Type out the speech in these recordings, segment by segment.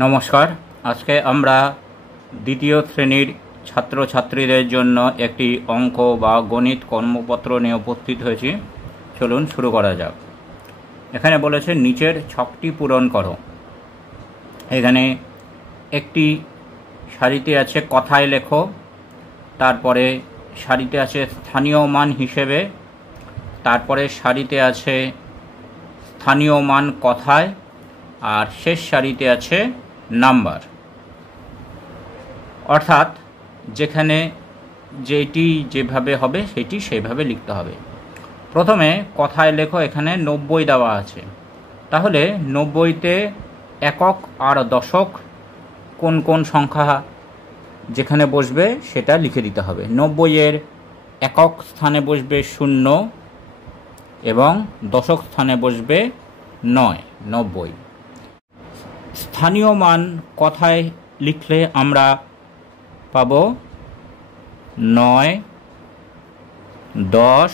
নমস্কার। আজকে আমরা দ্বিতীয় শ্রেণীর ছাত্রছাত্রীদের জন্য একটি অঙ্ক বা গণিত কর্মপত্র নিয়ে উপস্থিত হয়েছি। চলুন শুরু করা যাক। এখানে বলেছে নিচের ছকটি পূরণ করো। এখানে একটি সারিতে আছে কথায় লেখো, তারপরে সারিতে আছে স্থানীয় মান হিসেবে, তারপরে সারিতে আছে স্থানীয় মান কথায়, আর শেষ সারিতে আছে নাম্বার। অর্থাৎ যেখানে যেটি যেভাবে হবে সেটি সেইভাবে লিখতে হবে। প্রথমে কথায় লেখো, এখানে 90 দেওয়া আছে, তাহলে 90তে একক আর দশক কোন কোন সংখ্যা যেখানে বসবে সেটা লিখে দিতে হবে। 90-এর একক স্থানে বসবে 0 এবং দশক স্থানে বসবে 9, 90। স্থানীয় মান কথায় লিখলে আমরা পাব 9, 10,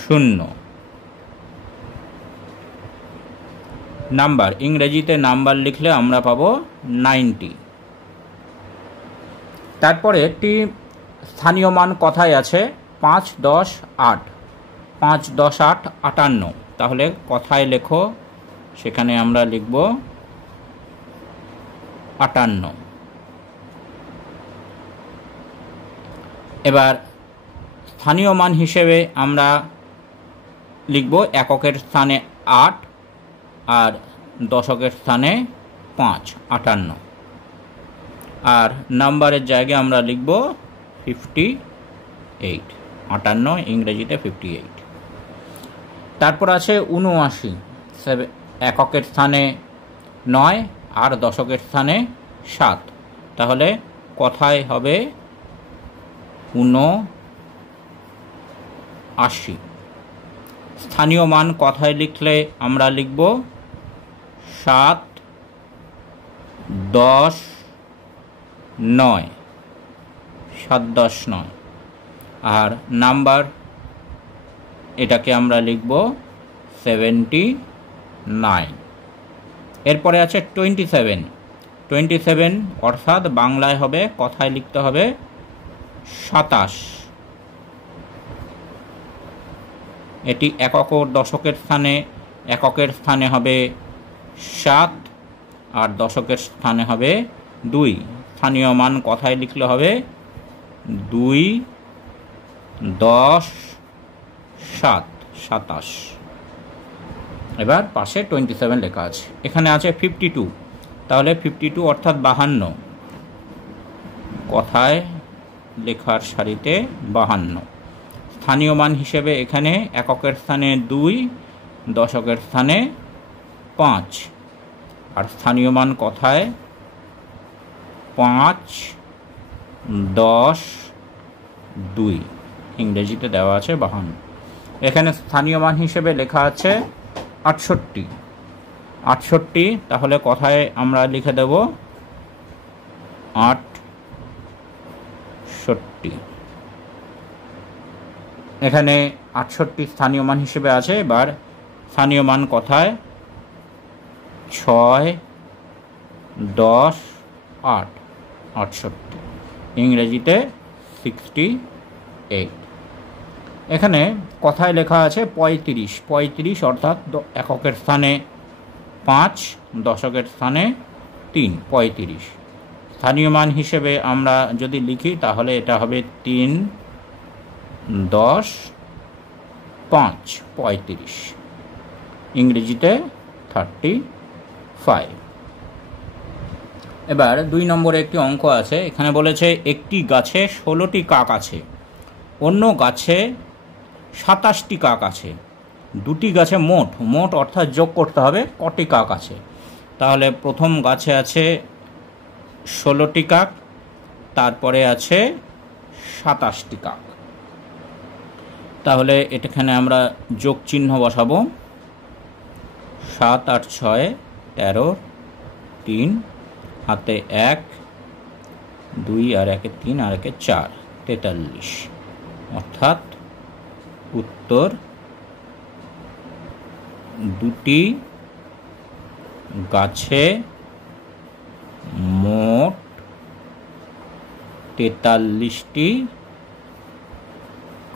0। নাম্বার ইংরেজিতে নাম্বার লিখলে আমরা পাব 90। তারপরে একটি স্থানীয় মান কথায় আছে 5, 10, 8, 5, 10, 8, 58। তাহলে কথায় লেখো, সেখানে আমরা লিখব 58। এবার স্থানীয় মান হিসেবে আমরা লিখব এককের স্থানে 8 আর দশকের স্থানে 5, 58। আর নাম্বারের জায়গায় আমরা লিখব 58, 58 ইংরেজিতে 58। তারপর আছে 79, এককের স্থানে 9 আর দশকের স্থানে 7। তাহলে কথায় হবে 79। স্থানীয় মান কথায় লিখলে আমরা লিখব 7, 10, 9, 7, 10, 9। আর নাম্বার এটাকে আমরা লিখব 79। এরপরে আছে 27, অর্থাৎ বাংলায় হবে, কথায় লিখতে হবে 27। এটি একক ও দশকের স্থানে, এককের স্থানে হবে 7 আর দশকের স্থানে হবে 2। স্থানীয় মান কথায় লিখলে হবে 2, 10, 7, 27। এবার পাশে 27 লেখা আছে। এখানে আছে 52, তাহলে 52 অর্থাৎ 52, কথায় লেখার সারিতে 52। স্থানীয় মান হিসেবে এখানে এককের স্থানে 2, দশকের স্থানে 5, আর স্থানীয় মান কথায় 5, 10, 2 ইংরেজিতে দেওয়া আছে 52। এখানে স্থানীয় মান হিসেবে লেখা আছে 68, তাহলে কথায় আমরা লিখে দেব 68। এখানে 68 স্থানীয় মান হিসেবে আছে। এবার স্থানীয় মান কথায় 6, 10, 8, 68 ইংরেজিতে 68। এখানে কথায় লেখা আছে 35, অর্থাৎ এককের স্থানে 5, দশকের স্থানে 3, 35। স্থানীয় মান হিসেবে আমরা যদি লিখি তাহলে এটা হবে 3, 10, 5, 35 ইংরেজিতে 35। এবার 2 নম্বরে একটি অঙ্ক আছে। এখানে বলেছে একটি গাছে 16টি কাক আছে, অন্য গাছে 27টি কাক আছে। দুটি গাছে মোট অর্থাৎ যোগ করতে হবে কটি কাক আছে। তাহলে প্রথম গাছে আছে 16টি কাক, তারপরে আছে 27টি কাক। তাহলে এখানে আমরা যোগ চিহ্ন বসাবো। 7 আর 6, 13, 3 হাতে 1, 2 আর 1 3 আর 1 4, 43। অর্থাৎ উত্তর দুটি গাছে 43টি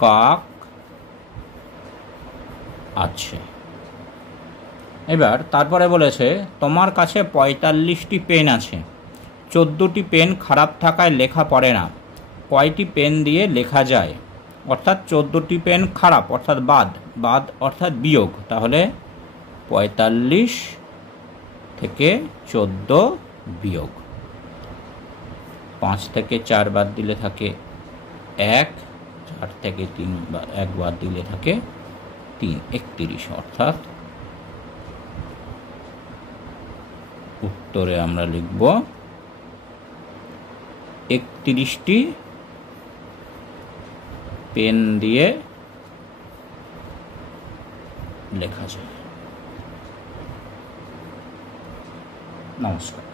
কাক আছে। এবার তারপরে বলেছে তোমার কাছে 45টি পেন আছে, 14টি পেন খারাপ থাকায় লেখা পড়ে না, কয়টি পেন দিয়ে লেখা যায়? অর্থাৎ 14টি পেন খারাপ অর্থাৎ বাদ অর্থাৎ বিয়োগ, তাহলে 45 থেকে 14 বিয়োগ, 5 থেকে 4 বাদ দিলে থাকে 1, 4 থেকে 1 বাদ দিলে থাকে 3, 31। অর্থাৎ উত্তরে আমরা লিখব 31টি পেন দিয়ে লেখা যায়। নমস্কার।